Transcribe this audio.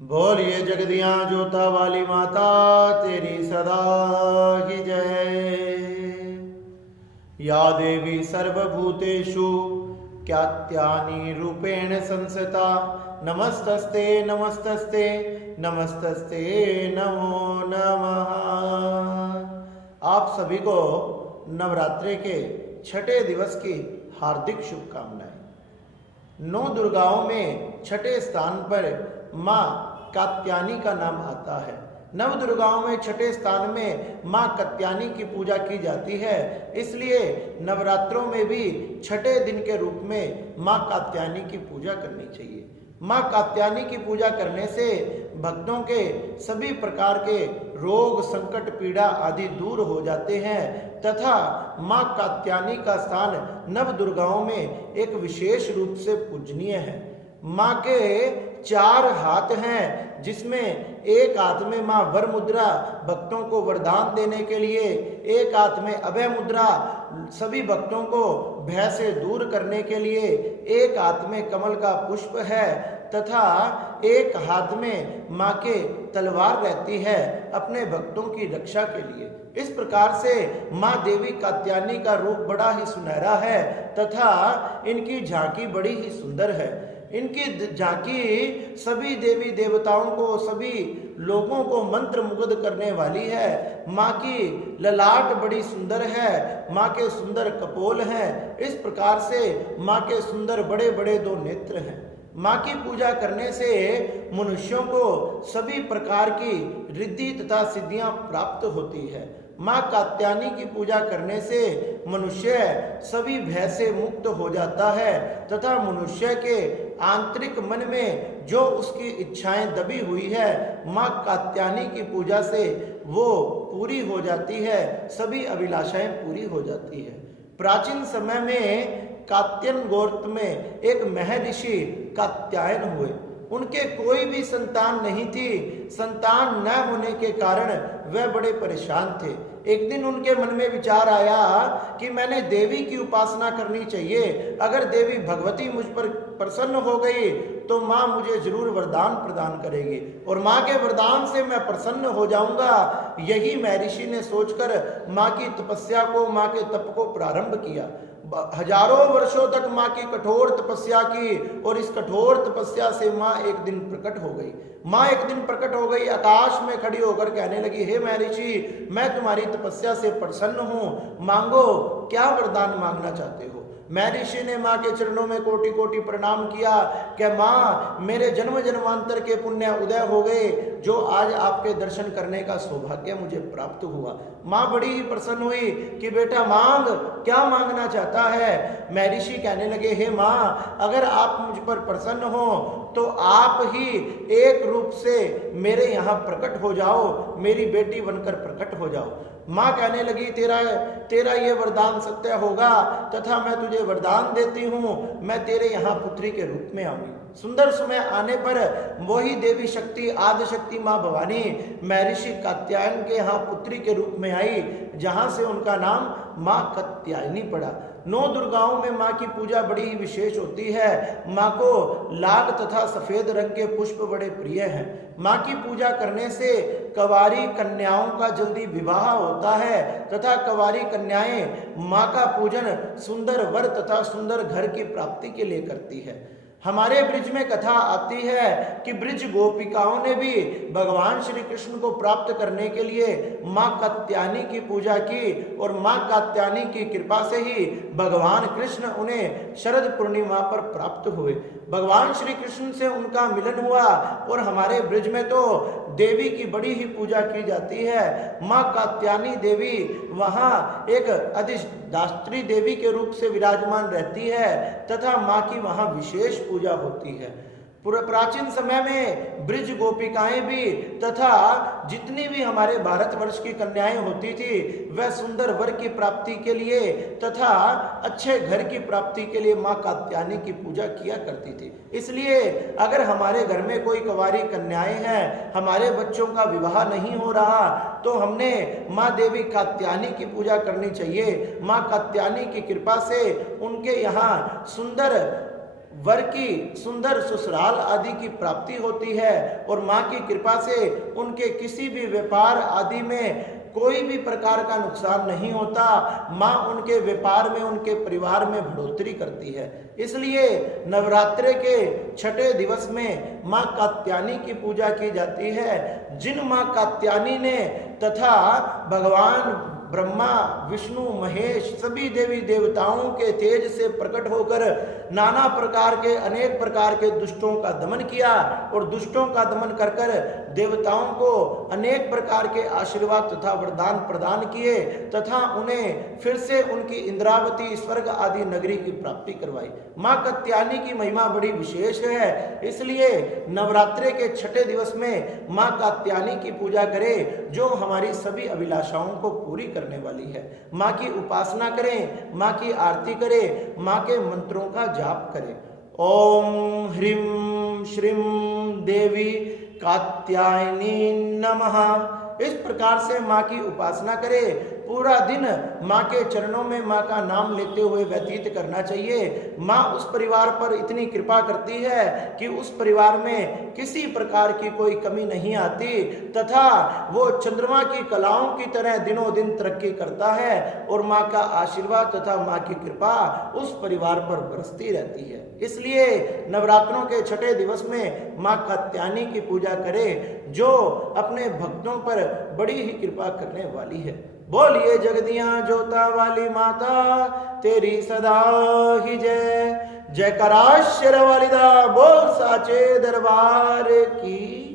बोलिए जगदियां जोता वाली माता तेरी सदा ही जय। या देवी सर्वभूतेषु क्यात्यानि रूपेण संस्थिता नमस्तस्ते नमस्तस्ते नमस्तस्ते नमो नमः। आप सभी को नवरात्रि के छठे दिवस की हार्दिक शुभकामनाएं। 9 दुर्गाओं में छठे स्थान पर माँ कात्यायनी का नाम आता है। नव दुर्गाओं में छठे स्थान में माँ कात्यायनी की पूजा की जाती है, इसलिए नवरात्रों में भी छठे दिन के रूप में माँ कात्यायनी की पूजा करनी चाहिए। माँ कात्यायनी की पूजा करने से भक्तों के सभी प्रकार के रोग संकट पीड़ा आदि दूर हो जाते हैं तथा माँ कात्यायनी का स्थान नव दुर्गाओं में एक विशेष रूप से पूजनीय है। माँ के 4 हाथ हैं, जिसमें एक हाथ में माँ वर मुद्रा भक्तों को वरदान देने के लिए, एक हाथ में अभय मुद्रा सभी भक्तों को भय से दूर करने के लिए, एक हाथ में कमल का पुष्प है तथा एक हाथ में माँ के तलवार रहती है अपने भक्तों की रक्षा के लिए। इस प्रकार से माँ देवी कात्यायनी का रूप बड़ा ही सुनहरा है तथा इनकी झांकी बड़ी ही सुंदर है। इनकी झांकी सभी देवी देवताओं को, सभी लोगों को मंत्र मुग्ध करने वाली है। माँ की ललाट बड़ी सुंदर है, माँ के सुंदर कपोल हैं। इस प्रकार से माँ के सुंदर बड़े बड़े 2 नेत्र हैं। माँ की पूजा करने से मनुष्यों को सभी प्रकार की रिद्धि तथा सिद्धियां प्राप्त होती है। माँ कात्यायनी की पूजा करने से मनुष्य सभी भय से मुक्त हो जाता है तथा मनुष्य के आंतरिक मन में जो उसकी इच्छाएं दबी हुई है, माँ कात्यायनी की पूजा से वो पूरी हो जाती है, सभी अभिलाषाएं पूरी हो जाती है। प्राचीन समय में कात्यायन गोत्र में एक महर्षि कात्यायन हुए। उनके कोई भी संतान नहीं थी। संतान न होने के कारण वह बड़े परेशान थे। एक दिन उनके मन में विचार आया कि मैंने देवी की उपासना करनी चाहिए। अगर देवी भगवती मुझ पर प्रसन्न हो गई तो माँ मुझे जरूर वरदान प्रदान करेगी और माँ के वरदान से मैं प्रसन्न हो जाऊंगा। यही महर्षि ने सोचकर माँ की तपस्या को, माँ के तप को प्रारंभ किया। हजारों वर्षों तक माँ की कठोर तपस्या की और इस कठोर तपस्या से माँ एक दिन प्रकट हो गई। माँ एक दिन प्रकट हो गई, आकाश में खड़ी होकर कहने लगी, हे महर्षि, मैं तुम्हारी तपस्या से प्रसन्न हूँ, मांगो, क्या वरदान मांगना चाहते हो। महर्षि ने माँ के चरणों में कोटि कोटि प्रणाम किया कि माँ, मेरे जन्म जन्मांतर के पुण्य उदय हो गए, जो आज आपके दर्शन करने का सौभाग्य मुझे प्राप्त हुआ। माँ बड़ी ही प्रसन्न हुई कि बेटा मांग, क्या मांगना चाहता है। महर्षि कहने लगे, हे माँ, अगर आप मुझ पर प्रसन्न हो तो आप ही एक रूप से मेरे यहाँ प्रकट हो जाओ, मेरी बेटी बनकर प्रकट हो जाओ। माँ कहने लगी, तेरा ये वरदान सत्य होगा तथा मैं तुझे वरदान देती हूँ, मैं तेरे यहाँ पुत्री के रूप में आऊंगी। सुंदर समय आने पर वही देवी शक्ति, आदि शक्ति माँ भवानी महर्षि कात्यायन के यहाँ पुत्री के रूप में आई, जहाँ से उनका नाम माँ कात्यायनी पड़ा। 9 दुर्गाओं में माँ की पूजा बड़ी ही विशेष होती है। माँ को लाल तथा सफेद रंग के पुष्प बड़े प्रिय हैं। माँ की पूजा करने से कंवारी कन्याओं का जल्दी विवाह होता है तथा कंवारी कन्याएं माँ का पूजन सुंदर वर तथा सुंदर घर की प्राप्ति के लिए करती है। हमारे ब्रिज में कथा आती है कि ब्रिज गोपिकाओं ने भी भगवान श्री कृष्ण को प्राप्त करने के लिए माँ कात्यायनी की पूजा की और माँ कात्यायनी की कृपा से ही भगवान कृष्ण उन्हें शरद पूर्णिमा पर प्राप्त हुए। भगवान श्री कृष्ण से उनका मिलन हुआ और हमारे ब्रिज में तो देवी की बड़ी ही पूजा की जाती है। माँ कात्यायनी देवी वहाँ एक अधिष्ठात्री देवी के रूप से विराजमान रहती है तथा माँ की वहाँ विशेष पूजा होती है। प्राचीन समय में ब्रिज गोपिकाएं भी तथा जितनी भी हमारे भारतवर्ष की कन्याएं होती थी, वह सुंदर वर की प्राप्ति के लिए तथा अच्छे घर की प्राप्ति के लिए माँ कात्यायनी की पूजा किया करती थी। इसलिए अगर हमारे घर में कोई कंवारी कन्याएं हैं, हमारे बच्चों का विवाह नहीं हो रहा, तो हमने माँ देवी कात्यायनी की पूजा करनी चाहिए। माँ कात्यायनी की कृपा से उनके यहाँ सुंदर वर की सुंदर ससुराल आदि की प्राप्ति होती है और माँ की कृपा से उनके किसी भी व्यापार आदि में कोई भी प्रकार का नुकसान नहीं होता। माँ उनके व्यापार में, उनके परिवार में बढ़ोतरी करती है। इसलिए नवरात्रे के छठे दिवस में माँ कात्यायनी की पूजा की जाती है। जिन माँ कात्यायनी ने तथा भगवान ब्रह्मा, विष्णु, महेश सभी देवी देवताओं के तेज से प्रकट होकर नाना प्रकार के, अनेक प्रकार के दुष्टों का दमन किया और दुष्टों का दमन कर कर देवताओं को अनेक प्रकार के आशीर्वाद तथा वरदान प्रदान किए तथा उन्हें फिर से उनकी इंद्रावती, स्वर्ग आदि नगरी की प्राप्ति करवाई। माँ कात्यायनी की महिमा बड़ी विशेष है। इसलिए नवरात्रे के छठे दिवस में माँ कात्यायनी की पूजा करें, जो हमारी सभी अभिलाषाओं को पूरी करने वाली है। माँ की उपासना करें, माँ की आरती करें, माँ के मंत्रों का जाप करें। ओम ह्रीं श्रीं देवी कात्यायनी नमः। इस प्रकार से माँ की उपासना करें। पूरा दिन माँ के चरणों में माँ का नाम लेते हुए व्यतीत करना चाहिए। माँ उस परिवार पर इतनी कृपा करती है कि उस परिवार में किसी प्रकार की कोई कमी नहीं आती तथा वो चंद्रमा की कलाओं की तरह दिनों दिन तरक्की करता है और माँ का आशीर्वाद तथा माँ की कृपा उस परिवार पर बरसती रहती है। इसलिए नवरात्रों के छठे दिवस में माँ कात्यायनी की पूजा करें, जो अपने भक्तों पर बड़ी ही कृपा करने वाली है। बोलिए जगदियां जोता वाली माता तेरी सदा ही जय। जयकारा शेर वालिदा बोल साचे दरबार की।